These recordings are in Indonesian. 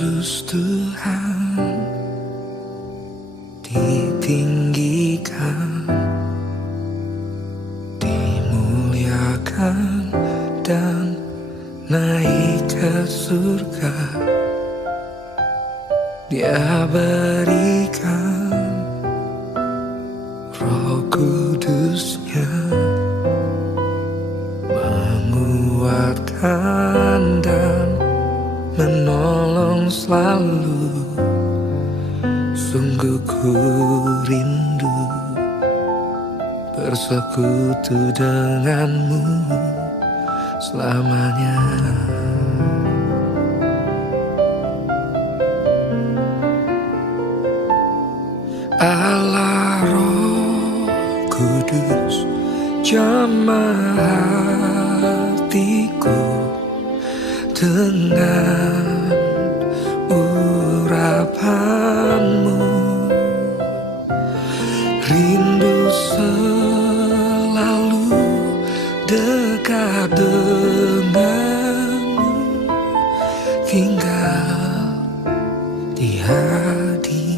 Yesus Tuhan ditinggikan, dimuliakan dan naik ke surga. Dia berikan Roh Kudusnya, menguatkan dan menolong selalu. Sungguh ku rindu bersekutu denganmu selamanya. Allah Roh Kudus, jamah hatiku dengan urapanmu. Rindu selalu dekat denganmu, tinggal di hadiratmu.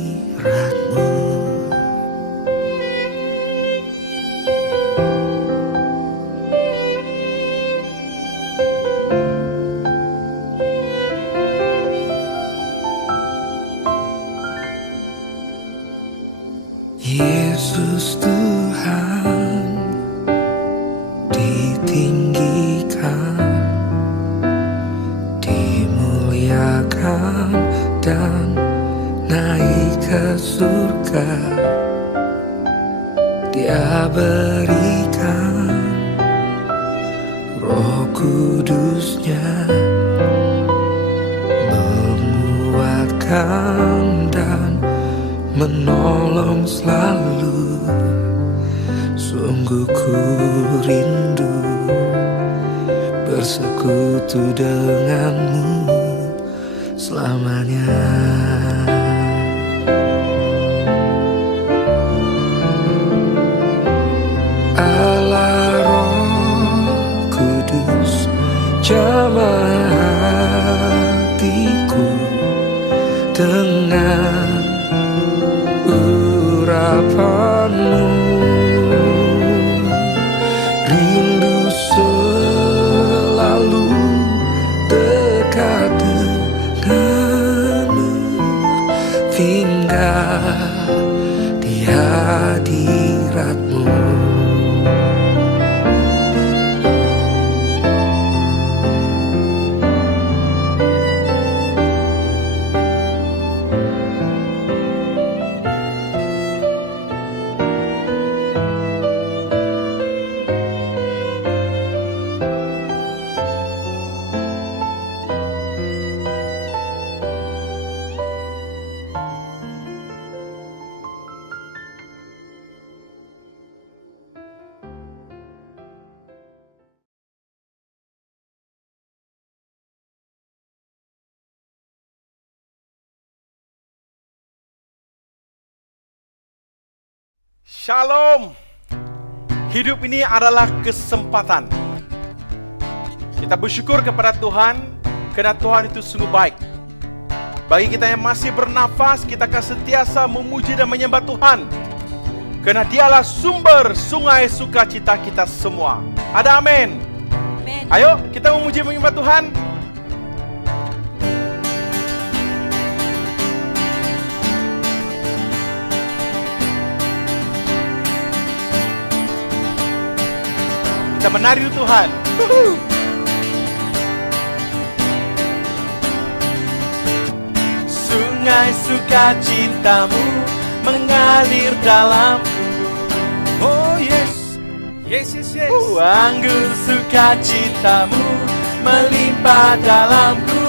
Yesus Tuhan ditinggikan, dimuliakan dan naik ke surga. Dia berikan Roh Kudusnya, menguatkan dan menolong selalu. Sungguh ku rindu bersekutu denganmu selamanya. Allah Roh Kudus, jamah hatiku dengan urapanmu. Rindu selalu dekat denganmu, tinggal di hadiratmu. Shalom. Hidup ini adalah kesempatan. Kita bersyukur kepada Tuhan karena Tuhan itu sungguh baik. Bagi kita yang masih bernafas, kita akan sentiasa memuji dan menyembah Tuhan, karena Dialah sumber sungai sukacita kita semua. Ada amin? Amin. Ayo kita memuji menyembah Tuhan. Kita menari Tuhan. Sungai sukacitamu mengalir dalamku. Oh yes. Yes. Anggur sukacitamu melimpah dalamku.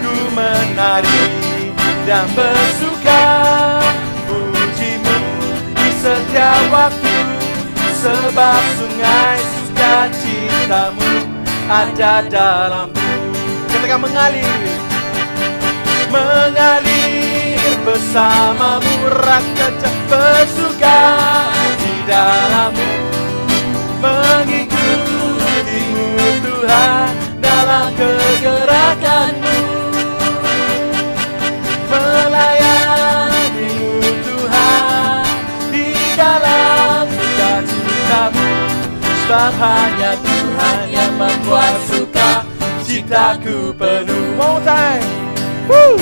Ku menari dan bersuka, pujimu di setiap waktu. Sebab sungai sukacitamu ada dalamku. Katakan mengalir. Mengalir bersamamu, rakyat bersuka di dalammu. Mengikutimu Tuhan dalam kegerakanmu. hanya Tuhan yang membuat suka citaku penuh. One more time. Woo!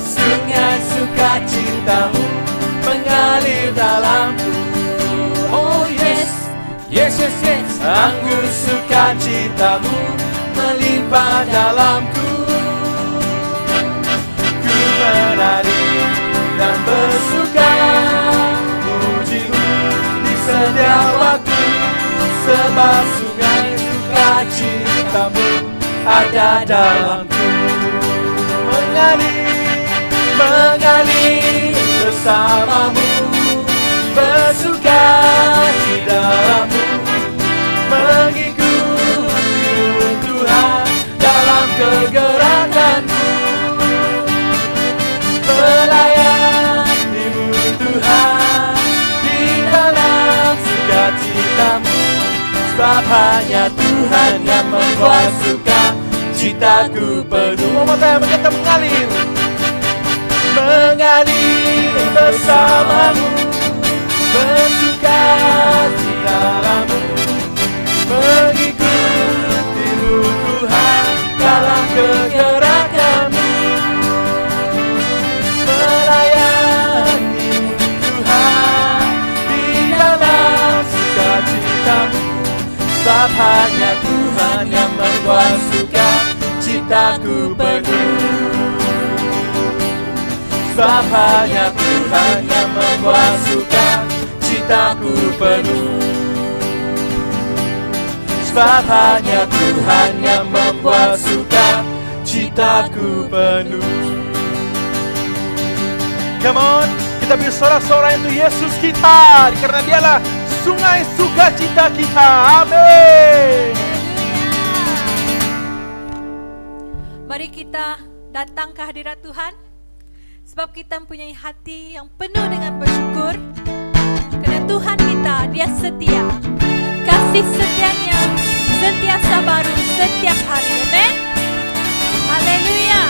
Sungai sukacitamu mengalir dalamku. Oh yes, yes, yes, yes. Anggur sukacitamu melimpah dalamku. Ku menari dan bersuka, pujimu di setiap waktu, sebab sungai sukacitamu ada dalamku. Mengalir bersamamu, bersuka di dalammu, mengikuti Tuhan dalam kegerakanmu, melayanimu Tuhan di dalam sukacitamu, sebab hanya Tuhan yang membuat suka citaku penuh. Kita mengalir. Mengalir bersamamu, bersuka di dalammu, mengikutimu Tuhan dalam kegerakanmu, melayanimu Tuhan di dalam sukacitamu, sebab hanya Tuhan yang membuat suka citaku penuh. Sebab hanya Tuhan yang membuat suka citaku penuh. Sebab hanya Tuhan yang membuat suka citaku penuh. Come on, kita bersorak-sorai untuk Yesus kita, karena Dialah sungai sukacita kita. Amin. Mari kita datang ke hadirat Tuhan, sebab kita mempunyai hati yang penuh dengan bersyukur. Karena Tuhan kita, Dia setia. Kasih setianya sentiasa baru setiap hari. Amin. Haleluya.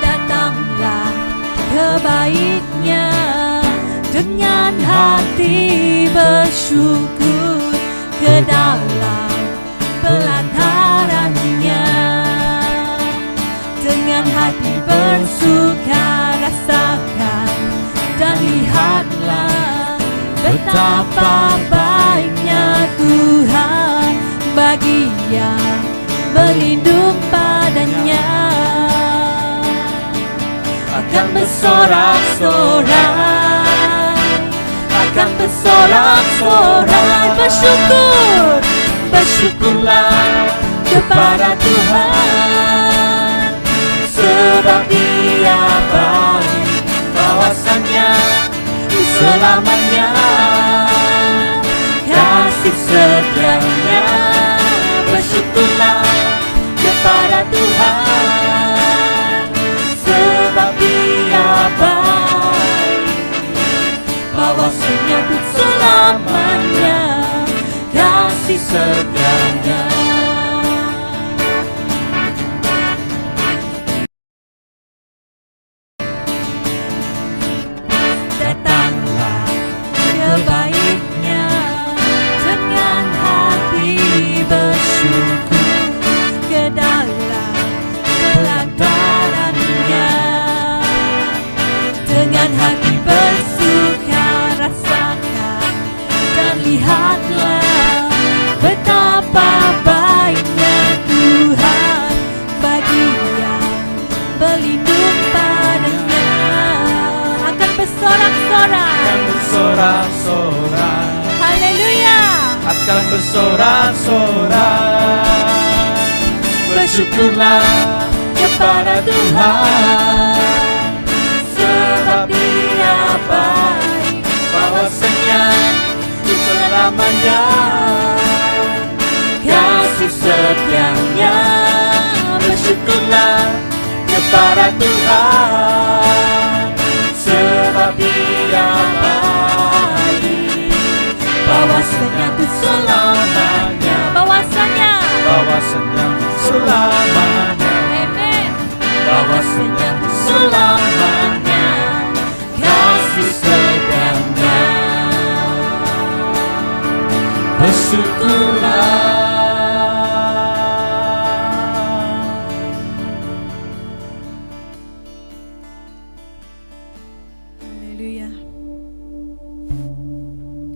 Datanglah ke baik-Nya dengan hati bersyukur, ke dalam pelataran-Nya. Dengan hati bersuka rasakan dan lihatlah betapa baiknya Tuhan bagi yang berlindung padanya. Akan bersorak-sorai, akan bersorak-sorai, bersyukur, bersyukurlah kepada Tuhan, sebab Dia baik, kawasannya selamanya, kasih setianya. Bersyukurlah kepada Tuhan, sebab Dia baik, bahwasanya untuk selamanya, kasih setianya. Datanglah ke baik-Nya dengan hati bersyukur, ke dalam pelataran-Nya. Dengan hati bersuka rasakan dan lihatlah betapa baiknya Tuhan bagi yang berlindung padanya. Akan bersorak-sorai, Akan bersorak-sorai, haleluya. akan bersorak-sorai. Bersyukurlah kepada Tuhan, sebab Dia baik, bahwasanya untuk selamanya, kasih setianya. Bersyukurlah kepada Tuhan, sebab Dia baik, bahwasanya untuk selamanya, Haleluya.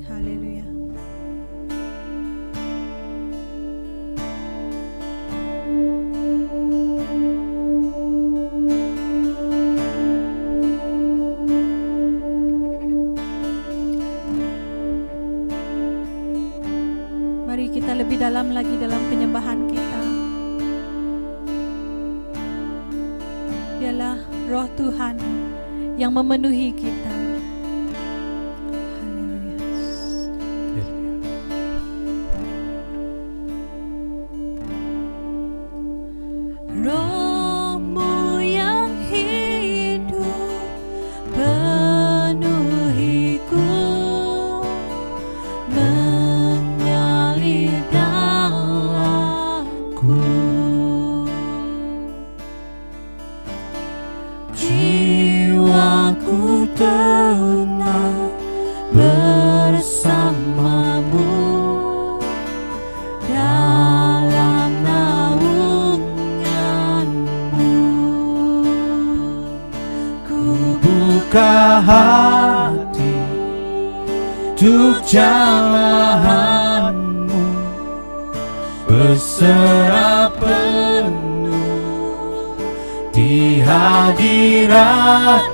Haleluya. Mari kita lebih dalam lagi dalam penyembahan kita. Biarlah Roh Tuhan yang memenuhi kita. Haleluya. Roh-Mu yang hidup penuhiku, mengalir dalamku. Jiwaku tenang bersamamu dalam naunganmu. Ku Buka hati untuk jamahanmu, berserah penuh di hadiratmu.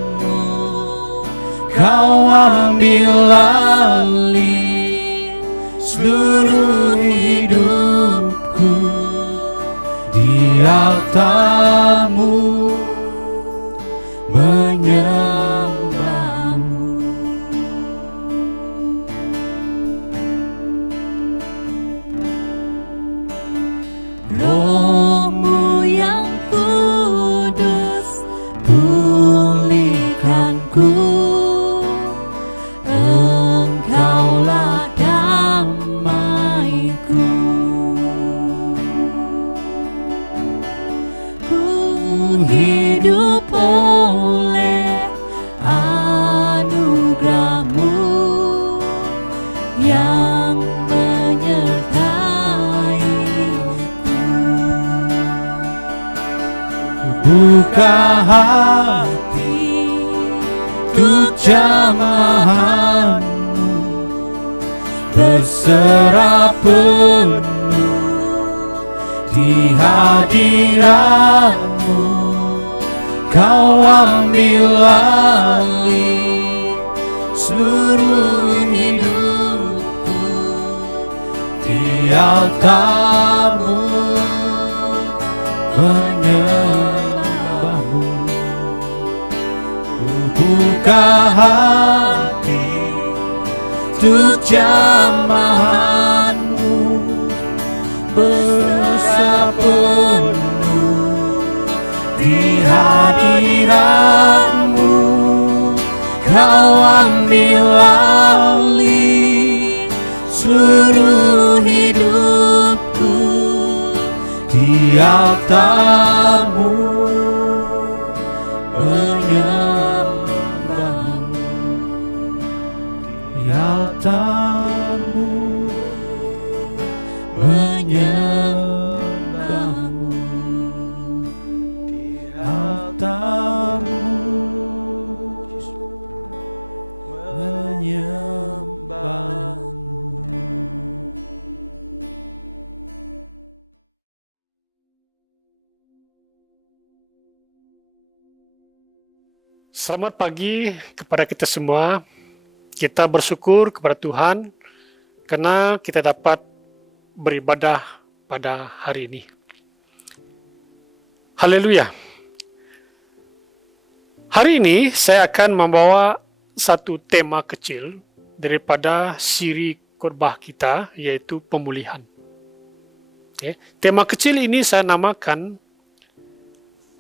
Kau ambil alih seluruh hidupku di altarmu, menyembahmu. Roh-Mu yang kudus pulihkanku, Engkaulah damaiku. Ku hidup oleh anugerah-Mu yang menyertaiku. Buka hati untuk jamahanmu, berserah penuh di hadiratmu. Kau ambil alih seluruh hidupku di altarmu, menyembahmu. Ku buka hati untuk jamahanmu, berserah penuh di hadiratmu. Kau ambil alih seluruh hidupku di altarmu, menyembahmu. Di altarmu, menyembahmu. Di altarmu, menyembahmu. Selamat pagi kepada kita semua. Kita bersyukur kepada Tuhan karena kita dapat beribadah pada hari ini. Haleluya. Hari ini saya akan membawa satu tema kecil daripada siri khotbah kita, yaitu pemulihan. Tema kecil ini saya namakan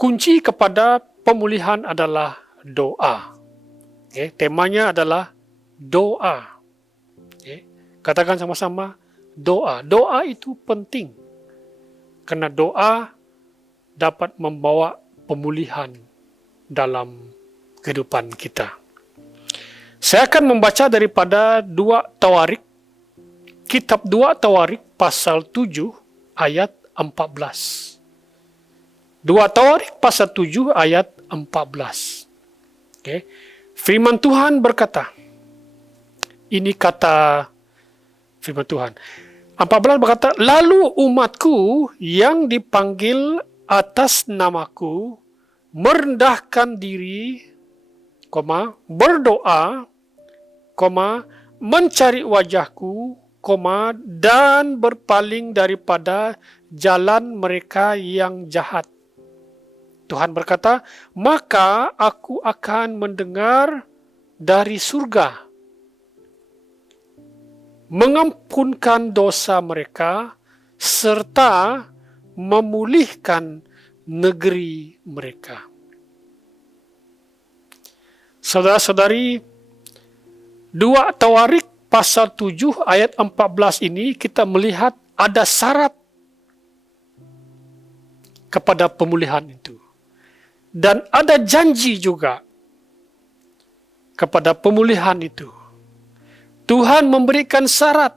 kunci kepada pemulihan adalah doa. Temanya adalah doa. Katakan sama-sama, doa. Doa itu penting karena doa dapat membawa pemulihan dalam kehidupan kita. Saya akan membaca daripada 2 Tawarik kitab 2 Tawarik pasal 7 ayat 14. 2 Tawarik pasal 7 ayat 14. Okay. Firman Tuhan berkata, ini kata firman Tuhan. 14 berkata, lalu umatku yang dipanggil atas namaku merendahkan diri, berdoa, mencari wajahku, dan berpaling daripada jalan mereka yang jahat. Tuhan berkata, maka aku akan mendengar dari surga, mengampunkan dosa mereka, serta memulihkan negeri mereka. Saudara-saudari, 2 Tawarik pasal 7 ayat 14 ini kita melihat ada syarat kepada pemulihan itu. Dan ada janji juga kepada pemulihan itu. Tuhan memberikan syarat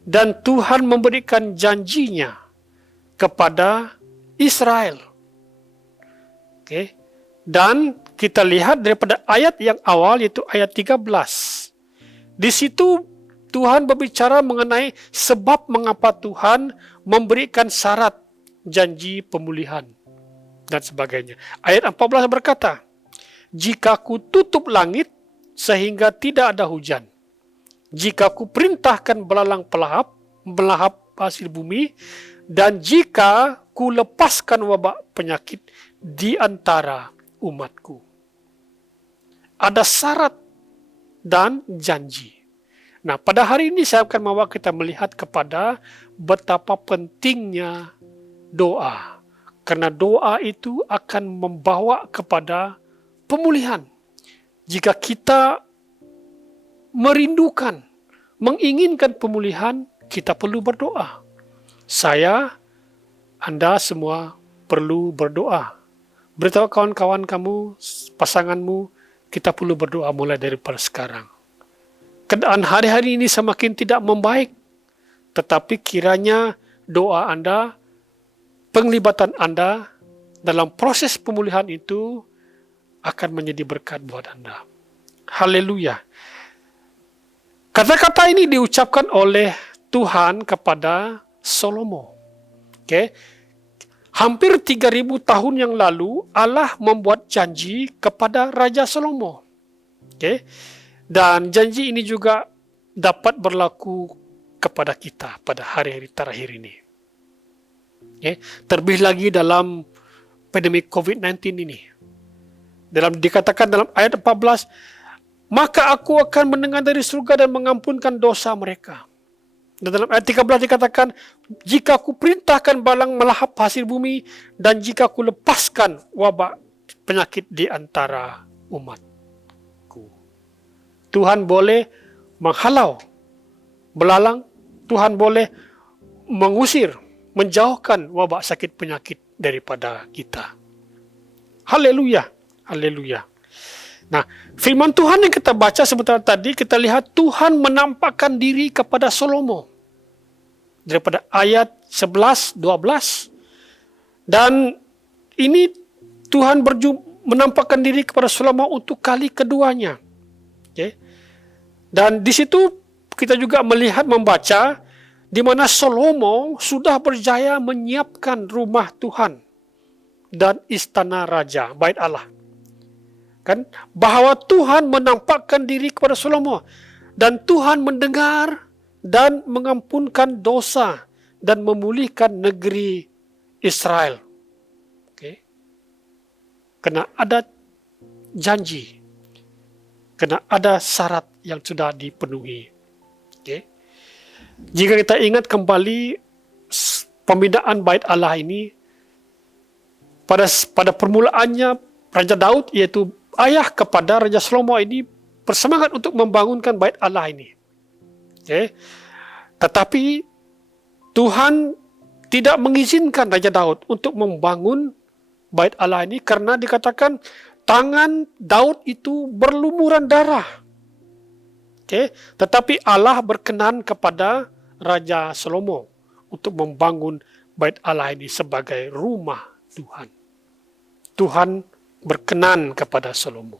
dan Tuhan memberikan janjinya kepada Israel. Oke. Dan kita lihat daripada ayat yang awal, yaitu ayat 13. Di situ Tuhan berbicara mengenai sebab mengapa Tuhan memberikan syarat janji pemulihan dan sebagainya. Ayat 14 berkata, jika ku tutup langit sehingga tidak ada hujan, jika ku perintahkan belalang melahap hasil bumi, dan jika ku lepaskan wabak penyakit di antara umatku. Ada syarat dan janji. Nah, pada hari ini saya akan membawa kita melihat kepada betapa pentingnya doa. Karena doa itu akan membawa kepada pemulihan. Jika kita merindukan, menginginkan pemulihan, kita perlu berdoa. Saya, Anda semua perlu berdoa. Beritahu kawan-kawan kamu, pasanganmu, kita perlu berdoa mulai daripada sekarang. Keadaan hari-hari ini semakin tidak membaik. Tetapi kiranya doa Anda, penglibatan Anda dalam proses pemulihan itu akan menjadi berkat buat Anda. Haleluya. Kata-kata ini diucapkan oleh Tuhan kepada Salomo. Okay. Hampir 3.000 tahun yang lalu Allah membuat janji kepada Raja Salomo. Okay. Dan janji ini juga dapat berlaku kepada kita pada hari-hari terakhir ini. Okay. Terlebih lagi dalam pandemi COVID-19 ini. Dikatakan dalam ayat 14, maka aku akan mendengar dari surga dan mengampunkan dosa mereka. Dan dalam ayat 13 dikatakan, jika aku perintahkan belalang melahap hasil bumi, dan jika aku lepaskan wabak penyakit di antara umatku. Tuhan boleh menghalau belalang, Tuhan boleh mengusir, menjauhkan wabak sakit penyakit daripada kita. Haleluya, haleluya. Nah, firman Tuhan yang kita baca sebentar tadi, kita lihat Tuhan menampakkan diri kepada Salomo. Daripada ayat 11, 12. Dan ini Tuhan menampakkan diri kepada Salomo untuk kali keduanya. Okay. Dan di situ kita juga melihat, membaca, di mana Salomo sudah berjaya menyiapkan rumah Tuhan dan istana raja, bait Allah. Kan, bahwa Tuhan menampakkan diri kepada Salomo dan Tuhan mendengar dan mengampunkan dosa dan memulihkan negeri Israel. Okay. Karena ada janji, karena ada syarat yang sudah dipenuhi. Okay. Jika kita ingat kembali pembinaan bait Allah ini, pada permulaannya Raja Daud, yaitu ayah kepada Raja Salomo ini, bersemangat untuk membangunkan bait Allah ini. Okay. Tetapi Tuhan tidak mengizinkan Raja Daud untuk membangun bait Allah ini karena dikatakan tangan Daud itu berlumuran darah. Tetapi Allah berkenan kepada Raja Salomo untuk membangun bait Allah ini sebagai rumah Tuhan. Tuhan berkenan kepada Salomo.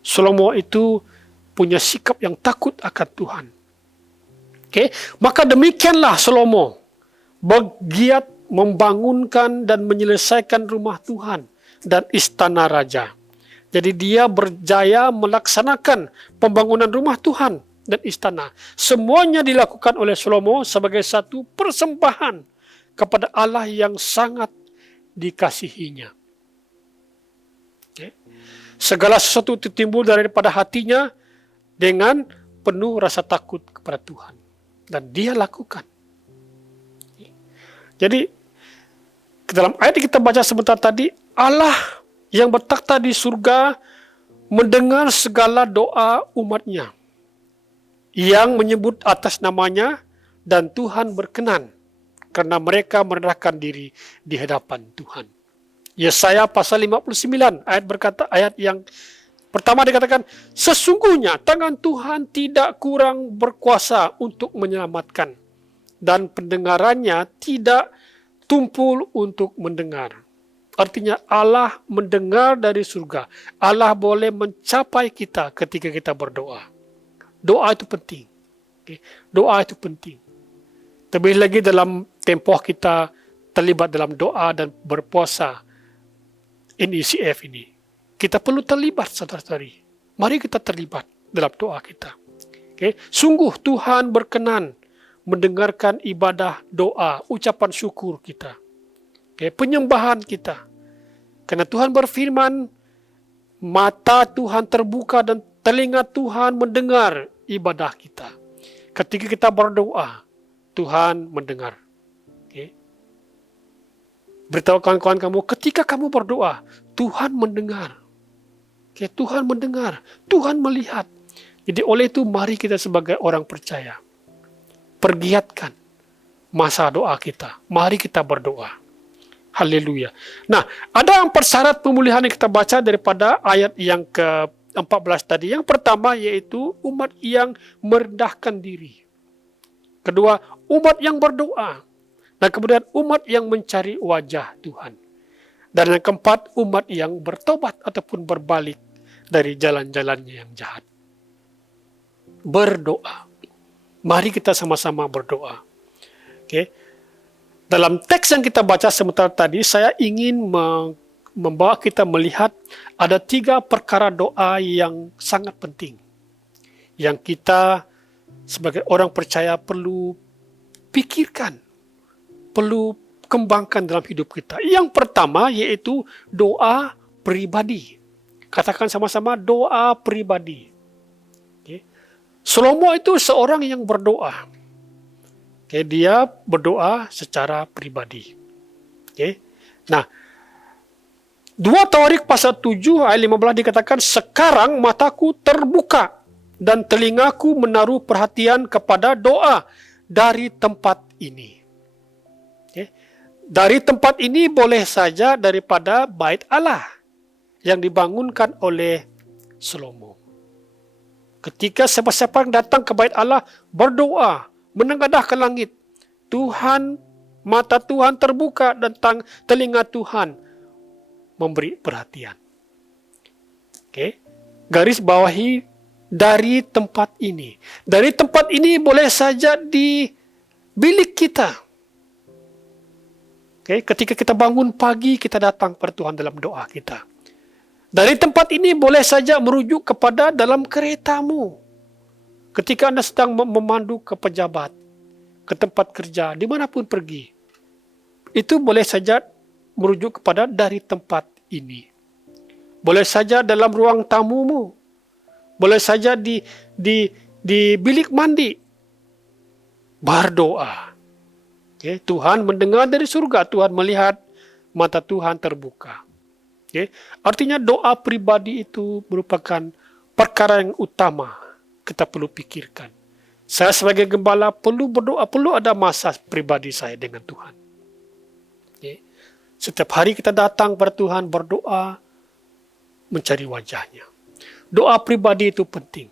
Salomo itu punya sikap yang takut akan Tuhan. Maka demikianlah Salomo bergiat membangunkan dan menyelesaikan rumah Tuhan dan istana raja. Jadi dia berjaya melaksanakan pembangunan rumah Tuhan dan istana. Semuanya dilakukan oleh Salomo sebagai satu persembahan kepada Allah yang sangat dikasihinya. Segala sesuatu itu timbul daripada hatinya dengan penuh rasa takut kepada Tuhan. Dan dia lakukan. Jadi dalam ayat yang kita baca sebentar tadi, Allah yang bertakhta di surga mendengar segala doa umatnya yang menyebut atas namanya, dan Tuhan berkenan karena mereka merendahkan diri di hadapan Tuhan. Yesaya pasal 59 ayat yang pertama dikatakan, sesungguhnya tangan Tuhan tidak kurang berkuasa untuk menyelamatkan, dan pendengarannya tidak tumpul untuk mendengar. Artinya Allah mendengar dari surga. Allah boleh mencapai kita ketika kita berdoa. Doa itu penting. Doa itu penting. Terlebih lagi dalam tempoh kita terlibat dalam doa dan berpuasa NECF ini. Kita perlu terlibat, saudara-saudari. Mari kita terlibat dalam doa kita. Sungguh Tuhan berkenan mendengarkan ibadah, doa, ucapan syukur kita. Penyembahan kita. Karena Tuhan berfirman, mata Tuhan terbuka dan telinga Tuhan mendengar ibadah kita. Ketika kita berdoa, Tuhan mendengar. Beritahu kawan-kawan kamu, ketika kamu berdoa, Tuhan mendengar. Tuhan mendengar, Tuhan melihat. Jadi oleh itu mari kita sebagai orang percaya pergiatkan masa doa kita. Mari kita berdoa. Haleluya. Nah, ada 4 syarat pemulihan yang kita baca daripada ayat yang ke-14 tadi. Yang pertama yaitu umat yang merendahkan diri. Kedua, umat yang berdoa. Dan kemudian umat yang mencari wajah Tuhan. Dan yang keempat, umat yang bertobat ataupun berbalik dari jalan-jalannya yang jahat. Berdoa. Mari kita sama-sama berdoa. Dalam teks yang kita baca sebentar tadi, saya ingin membawa kita melihat ada 3 perkara doa yang sangat penting. Yang kita sebagai orang percaya perlu pikirkan, perlu kembangkan dalam hidup kita. Yang pertama yaitu doa pribadi. Katakan sama-sama, doa pribadi. Salomo itu seorang yang berdoa. Dia berdoa secara pribadi. Nah, 2 Tawarik pasal 7 ayat 15 dikatakan, sekarang mataku terbuka dan telingaku menaruh perhatian kepada doa dari tempat ini. Dari tempat ini boleh saja daripada bait Allah yang dibangunkan oleh Salomo. Ketika siapa-siapa yang datang ke bait Allah berdoa, menengadah ke langit, Tuhan, mata Tuhan terbuka dan telinga Tuhan memberi perhatian. Garis bawahi dari tempat ini. Dari tempat ini boleh saja di bilik kita. Ketika kita bangun pagi, kita datang kepada Tuhan dalam doa kita. Dari tempat ini boleh saja merujuk kepada dalam keretamu. Ketika Anda sedang memandu ke pejabat, ke tempat kerja, dimanapun pergi. Itu boleh saja merujuk kepada dari tempat ini. Boleh saja dalam ruang tamumu. Boleh saja di bilik mandi. Berdoa. Tuhan mendengar dari surga, Tuhan melihat, mata Tuhan terbuka. Artinya doa pribadi itu merupakan perkara yang utama kita perlu pikirkan. Saya sebagai gembala perlu berdoa, perlu ada masa pribadi saya dengan Tuhan. Setiap hari kita datang kepada Tuhan berdoa, mencari wajahnya. doa pribadi itu penting.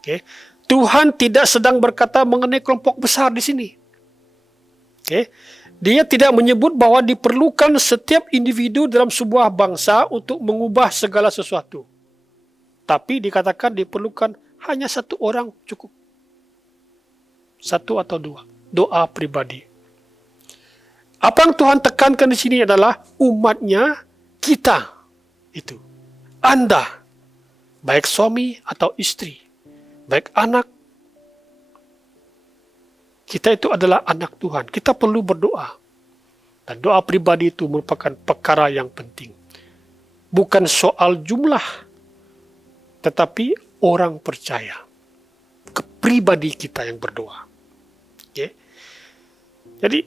Oke. Tuhan tidak sedang berkata mengenai kelompok besar di sini. Oke. Dia tidak menyebut bahwa diperlukan setiap individu dalam sebuah bangsa untuk mengubah segala sesuatu. Tapi dikatakan diperlukan hanya satu orang cukup. Satu atau dua. Doa pribadi. Apa yang Tuhan tekankan di sini adalah umatnya, kita. Itu. Anda. Baik suami atau istri. Baik anak. Kita itu adalah anak Tuhan. Kita perlu berdoa. Dan doa pribadi itu merupakan perkara yang penting. Bukan soal jumlah. Tetapi orang percaya. Kepribadi kita yang berdoa. Okay. Jadi,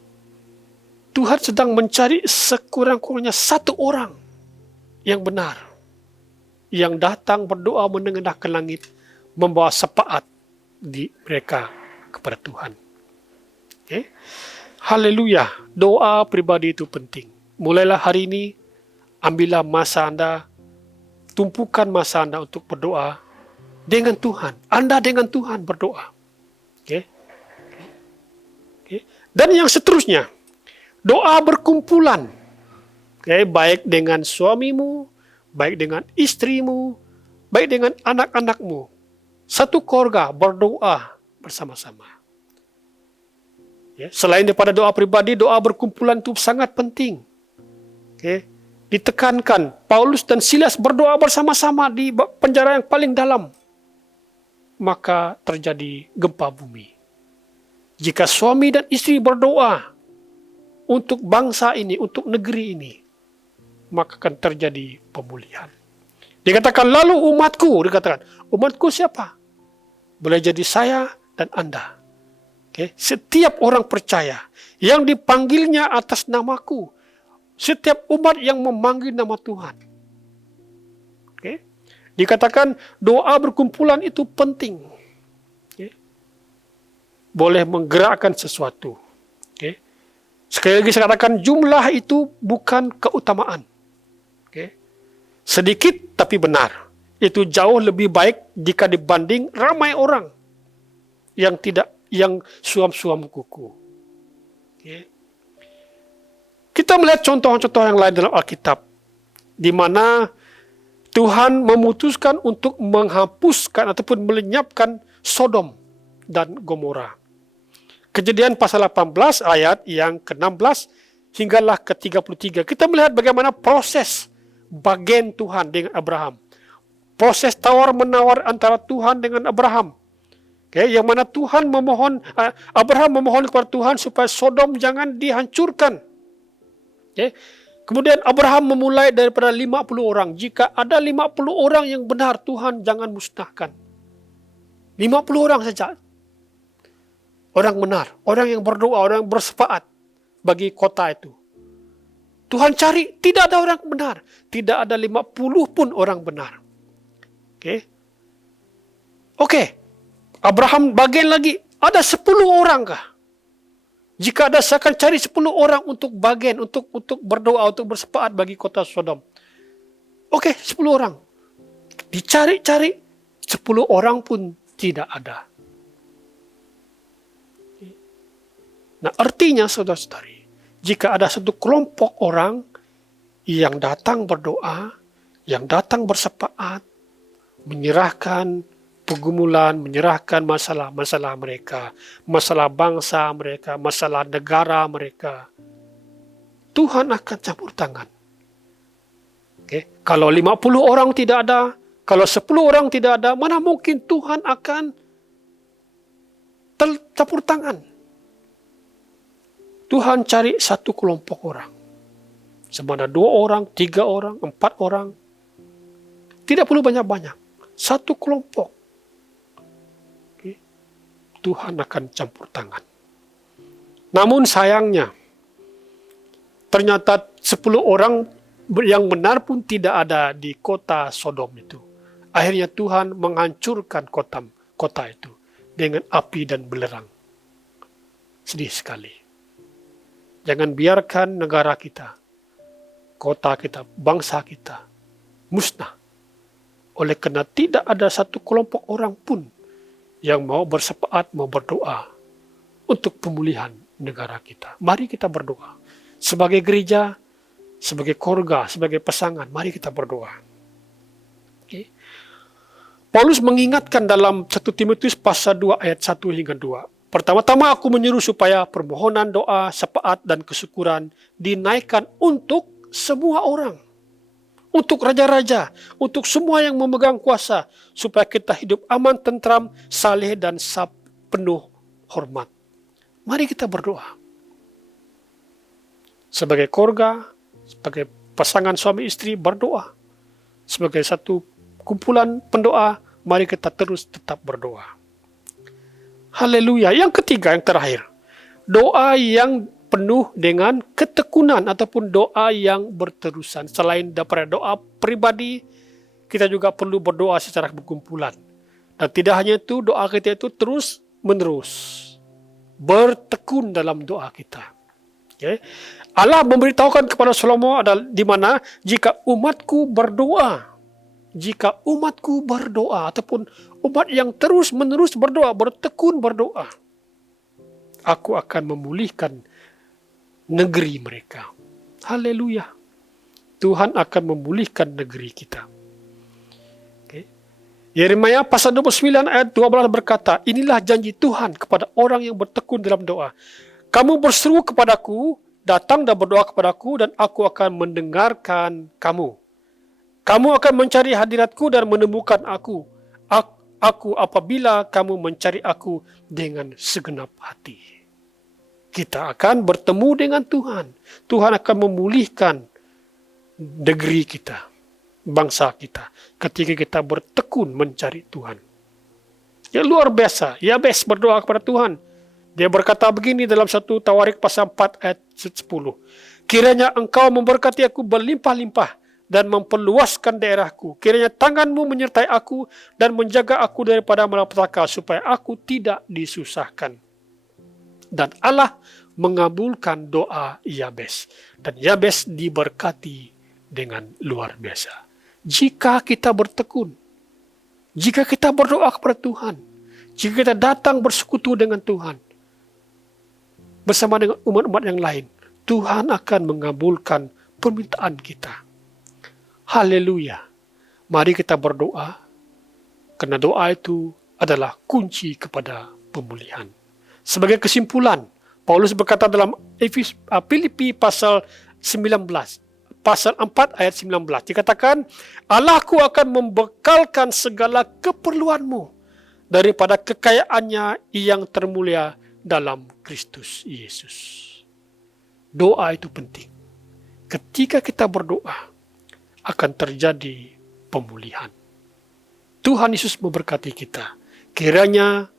Tuhan sedang mencari sekurang-kurangnya satu orang yang benar. Yang datang berdoa menengadahkan langit. Membawa sepaat di mereka kepada Tuhan. Okay. Haleluya. Doa pribadi itu penting. Mulailah hari ini, ambillah masa Anda, tumpukan masa Anda untuk berdoa dengan Tuhan. Anda dengan Tuhan berdoa. Okay. Okay. Dan yang seterusnya, doa berkumpulan. Okay. Baik dengan suamimu, baik dengan istrimu, baik dengan anak-anakmu. Satu keluarga berdoa bersama-sama. Ya, selain daripada doa pribadi, doa berkumpulan itu sangat penting. Okay. Ditekankan, Paulus dan Silas berdoa bersama-sama di penjara yang paling dalam. Maka terjadi gempa bumi. Jika suami dan istri berdoa untuk bangsa ini, untuk negeri ini, maka akan terjadi pemulihan. Dikatakan, lalu umatku, dikatakan, umatku siapa? Boleh jadi saya dan Anda. Okay. Setiap orang percaya yang dipanggilnya atas namaku, setiap umat yang memanggil nama Tuhan. Okay. Dikatakan doa berkumpulan itu penting. Okay. Boleh menggerakkan sesuatu. Okay. Sekali lagi saya katakan jumlah itu bukan keutamaan. Okay. Sedikit tapi benar. Itu jauh lebih baik jika dibanding ramai orang yang suam-suam kuku. Okay. Kita melihat contoh-contoh yang lain dalam Alkitab, di mana Tuhan memutuskan untuk menghapuskan ataupun melenyapkan Sodom dan Gomora. Kejadian pasal 18 ayat yang ke-16 hinggalah ke-33. Kita melihat bagaimana proses bagian Tuhan dengan Abraham. Proses tawar-menawar antara Tuhan dengan Abraham. Okay, yang mana Abraham memohon kepada Tuhan supaya Sodom jangan dihancurkan. Okay. Kemudian Abraham memulai daripada 50 orang. Jika ada 50 orang yang benar, Tuhan jangan musnahkan. 50 orang saja. Orang benar, orang yang berdoa, orang yang bersepaat bagi kota itu. Tuhan cari, tidak ada orang benar. Tidak ada 50 pun orang benar. Oke. Abraham bagian lagi, ada 10 orang kah? Jika ada, saya akan cari 10 orang untuk bagian, untuk berdoa, untuk bersepaat bagi kota Sodom. Oke, 10 orang. Dicari-cari, 10 orang pun tidak ada. Nah, artinya saudara-saudari, jika ada satu kelompok orang yang datang berdoa, yang datang bersepaat, menyerahkan pergumulan, menyerahkan masalah-masalah mereka, masalah bangsa mereka, masalah negara mereka, Tuhan akan campur tangan. Okay. Kalau 50 orang tidak ada, kalau 10 orang tidak ada, mana mungkin Tuhan akan campur tangan. Tuhan cari satu kelompok orang. Semana 2 orang, 3 orang, 4 orang. Tidak perlu banyak-banyak. Satu kelompok. Okay. Tuhan akan campur tangan. Namun sayangnya, ternyata 10 orang yang benar pun tidak ada di kota Sodom itu. Akhirnya Tuhan menghancurkan kota itu dengan api dan belerang. Sedih sekali. Jangan biarkan negara kita, kota kita, bangsa kita musnah Oleh karena tidak ada satu kelompok orang pun yang mau bersepakat, mau berdoa untuk pemulihan negara kita. Mari kita berdoa. Sebagai gereja, sebagai keluarga, sebagai pasangan, mari kita berdoa. Okay. Paulus mengingatkan dalam 1 Timotius pasal 2 ayat 1 hingga 2. Pertama-tama aku menyuruh supaya permohonan, doa, syafaat, dan kesyukuran dinaikkan untuk semua orang. Untuk raja-raja, untuk semua yang memegang kuasa, supaya kita hidup aman, tentram, saleh, dan penuh hormat. Mari kita berdoa. Sebagai keluarga, sebagai pasangan suami istri, berdoa. Sebagai satu kumpulan pendoa, mari kita terus tetap berdoa. Haleluya. Yang ketiga, yang terakhir. Doa yang penuh dengan ketekunan ataupun doa yang berterusan. Selain daripada doa pribadi, kita juga perlu berdoa secara berkumpulan. Dan tidak hanya itu, doa kita itu terus menerus. Bertekun dalam doa kita. Okay. Allah memberitahukan kepada Salomo adalah di mana jika umatku berdoa, ataupun umat yang terus menerus berdoa, bertekun berdoa, aku akan memulihkan negeri mereka. Haleluya. Tuhan akan memulihkan negeri kita. Okay. Yeremia pasal 29 ayat 12 berkata, inilah janji Tuhan kepada orang yang bertekun dalam doa. Kamu berseru kepadaku, datang dan berdoa kepadaku, dan aku akan mendengarkan kamu. Kamu akan mencari hadiratku dan menemukan aku. Aku apabila kamu mencari aku dengan segenap hati. Kita akan bertemu dengan Tuhan. Tuhan akan memulihkan negeri kita, bangsa kita, ketika kita bertekun mencari Tuhan. Ya luar biasa. Yabes berdoa kepada Tuhan. Dia berkata begini dalam 1 Tawarik pasal 4 ayat 10. Kiranya engkau memberkati aku berlimpah-limpah dan memperluaskan daerahku. Kiranya tanganmu menyertai aku dan menjaga aku daripada malapetaka supaya aku tidak disusahkan. Dan Allah mengabulkan doa Yabes. Dan Yabes diberkati dengan luar biasa. Jika kita bertekun, jika kita berdoa kepada Tuhan, jika kita datang bersekutu dengan Tuhan, bersama dengan umat-umat yang lain, Tuhan akan mengabulkan permintaan kita. Haleluya. Mari kita berdoa, karena doa itu adalah kunci kepada pemulihan. Sebagai kesimpulan, Paulus berkata dalam Filipi pasal 19, pasal 4 ayat 19, dikatakan, Allahku akan membekalkan segala keperluanmu daripada kekayaannya yang termulia dalam Kristus Yesus. Doa itu penting. Ketika kita berdoa, akan terjadi pemulihan. Tuhan Yesus memberkati kita. Kiranya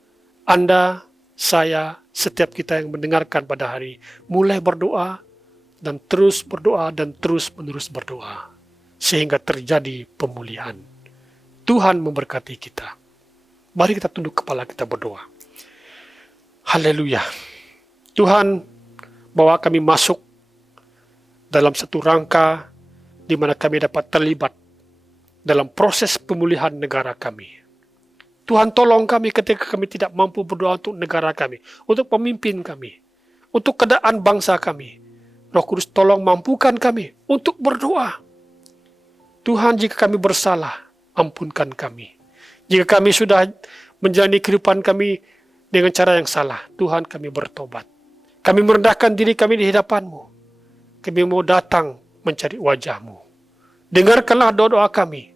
Anda, saya, setiap kita yang mendengarkan pada hari, mulai berdoa, dan terus berdoa, dan terus menerus berdoa. Sehingga terjadi pemulihan. Tuhan memberkati kita. Mari kita tunduk kepala kita berdoa. Haleluya. Tuhan, bawa kami masuk dalam satu rangka di mana kami dapat terlibat dalam proses pemulihan negara kami. Tuhan tolong kami ketika kami tidak mampu berdoa untuk negara kami, untuk pemimpin kami, untuk keadaan bangsa kami. Roh Kudus tolong mampukan kami untuk berdoa. Tuhan, jika kami bersalah, ampunkan kami. Jika kami sudah menjalani kehidupan kami dengan cara yang salah, Tuhan, kami bertobat. Kami merendahkan diri kami di hadapan-Mu. Kami mau datang mencari wajah-Mu. Dengarkanlah doa-doa kami.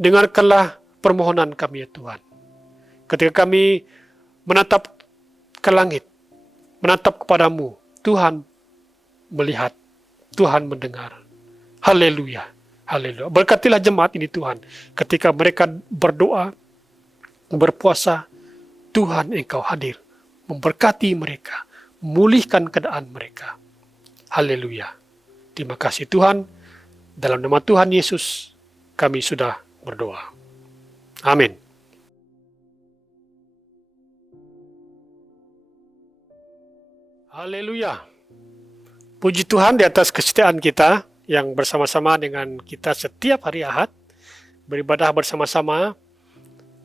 Dengarkanlah permohonan kami, ya Tuhan. Ketika kami menatap ke langit, menatap kepadamu, Tuhan melihat, Tuhan mendengar. Haleluya, haleluya. Berkatilah jemaat ini Tuhan. Ketika mereka berdoa, berpuasa, Tuhan Engkau hadir. Memberkati mereka, memulihkan keadaan mereka. Haleluya. Terima kasih Tuhan. Dalam nama Tuhan Yesus, kami sudah berdoa. Amin. Haleluya. Puji Tuhan di atas kesetiaan kita yang bersama-sama dengan kita setiap hari Ahad beribadah bersama-sama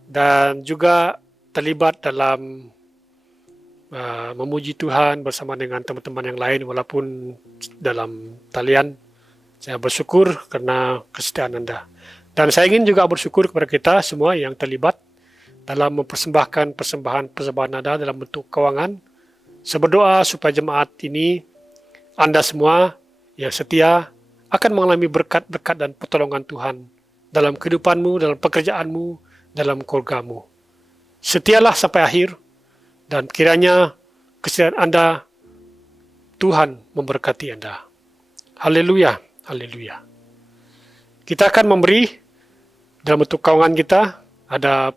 dan juga terlibat dalam memuji Tuhan bersama dengan teman-teman yang lain walaupun dalam talian. Saya bersyukur karena kesetiaan Anda. Dan saya ingin juga bersyukur kepada kita semua yang terlibat dalam mempersembahkan persembahan Anda dalam bentuk kewangan. Saya berdoa supaya jemaat ini, Anda semua yang setia akan mengalami berkat-berkat dan pertolongan Tuhan dalam kehidupanmu, dalam pekerjaanmu, dalam keluargamu. Setialah sampai akhir dan kiranya kesetiaan Anda, Tuhan memberkati Anda. Haleluya, haleluya. Kita akan memberi dalam bentuk kewangan kita, ada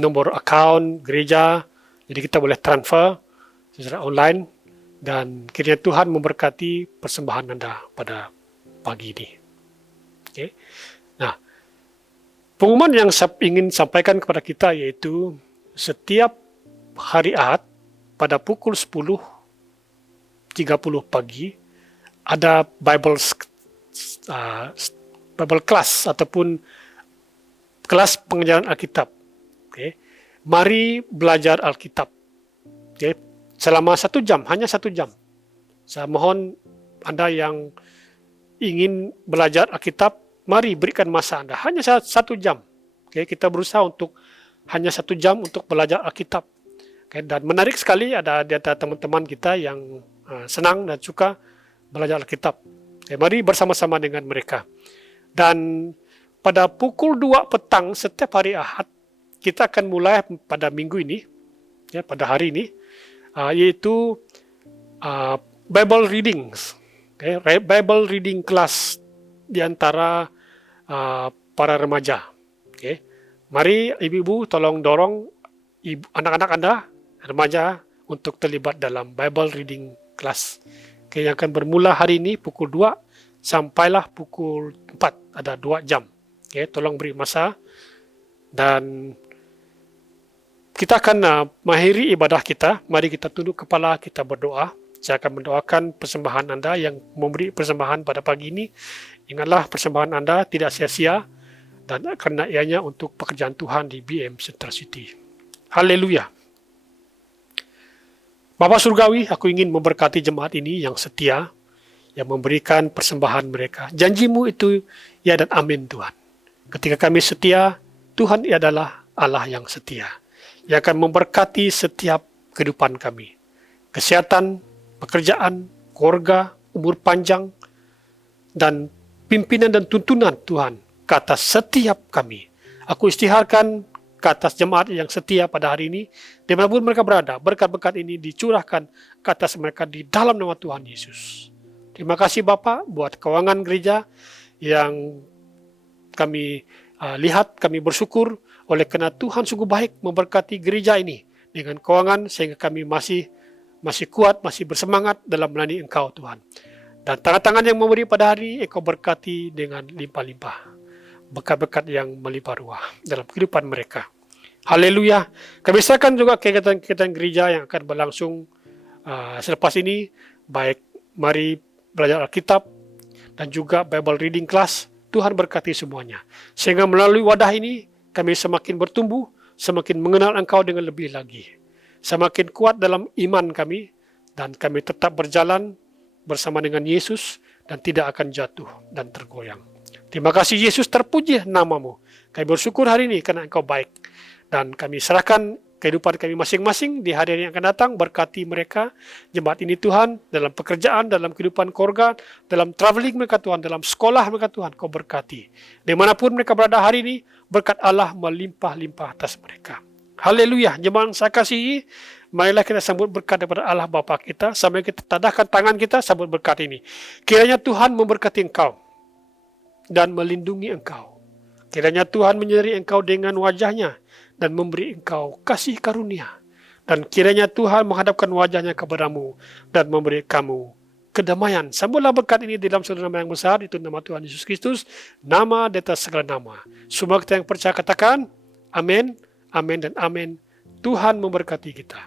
nomor account gereja, jadi kita boleh transfer secara online dan kiranya Tuhan memberkati persembahan Anda pada pagi ini. Okay. Nah, pengumuman yang saya ingin sampaikan kepada kita yaitu setiap hari Ahad pada pukul 10.30 pagi ada Bible class ataupun kelas pengajaran Alkitab. Okay. Mari belajar Alkitab. Okay. Selama 1 jam, hanya 1 jam. Saya mohon Anda yang ingin belajar Alkitab, mari berikan masa Anda. Hanya 1 jam. Okay. Kita berusaha untuk hanya 1 jam untuk belajar Alkitab. Okay. Dan menarik sekali ada teman-teman kita yang senang dan suka belajar Alkitab. Okay. Mari bersama-sama dengan mereka. Dan pada pukul 2 petang setiap hari Ahad, kita akan mulai pada minggu ini, ya, pada hari ini, yaitu Bible Readings. Okay, Bible Reading Class di antara para remaja. Okay. Mari ibu-ibu tolong dorong anak-anak Anda, remaja, untuk terlibat dalam Bible Reading Class. Okay, yang akan bermula hari ini pukul 2 sampailah pukul 4, ada 2 jam. Okay, tolong beri masa dan kita akan mengakhiri ibadah kita. Mari kita tunduk kepala, kita berdoa. Saya akan mendoakan persembahan Anda yang memberi persembahan pada pagi ini. Ingatlah persembahan Anda tidak sia-sia dan karena ianya untuk pekerjaan Tuhan di BM Central City. Haleluya. Bapa Surgawi, aku ingin memberkati jemaat ini yang setia, yang memberikan persembahan mereka. Janjimu itu ya dan amin Tuhan. Ketika kami setia, Tuhan adalah Allah yang setia, yang akan memberkati setiap kehidupan kami. Kesehatan, pekerjaan, keluarga, umur panjang, dan pimpinan dan tuntunan Tuhan ke atas setiap kami. Aku istiharkan ke atas jemaat yang setia pada hari ini, dimanapun mereka berada, berkat-berkat ini dicurahkan ke atas mereka di dalam nama Tuhan Yesus. Terima kasih Bapak buat keuangan gereja yang kami lihat, kami bersyukur oleh karena Tuhan sungguh baik memberkati gereja ini dengan keuangan sehingga kami masih kuat, masih bersemangat dalam melayani Engkau Tuhan. Dan tangan-tangan yang memberi pada hari Engkau berkati dengan limpah-limpah. Berkat-berkat yang melimpah ruah dalam kehidupan mereka. Haleluya. Kami serahkan juga kegiatan-kegiatan gereja yang akan berlangsung selepas ini. Baik mari belajar Alkitab dan juga Bible Reading Class. Tuhan berkati semuanya. Sehingga melalui wadah ini kami semakin bertumbuh, semakin mengenal Engkau dengan lebih lagi. Semakin kuat dalam iman kami dan kami tetap berjalan bersama dengan Yesus dan tidak akan jatuh dan tergoyang. Terima kasih Yesus, terpuji namamu. Kami bersyukur hari ini karena Engkau baik. Dan kami serahkan kehidupan kami masing-masing di hari yang akan datang. Berkati mereka, jemaat ini Tuhan, dalam pekerjaan, dalam kehidupan keluarga, dalam traveling mereka Tuhan, dalam sekolah mereka Tuhan, Kau berkati. Dimanapun mereka berada hari ini, berkat Allah melimpah-limpah atas mereka. Haleluya, jemaat yang saya kasihi, marilah kita sambut berkat daripada Allah Bapa kita, sambil kita tadahkan tangan kita sambut berkat ini. Kiranya Tuhan memberkati engkau dan melindungi engkau. Kiranya Tuhan menyertai engkau dengan wajahnya dan memberi engkau kasih karunia. Dan kiranya Tuhan menghadapkan wajahnya kepadamu dan memberi kamu kedamaian. Sambutlah berkat ini dalam satu nama yang besar, itu nama Tuhan Yesus Kristus, nama di atas segala nama. Semua kita yang percaya katakan, amin, amin dan amin. Tuhan memberkati kita.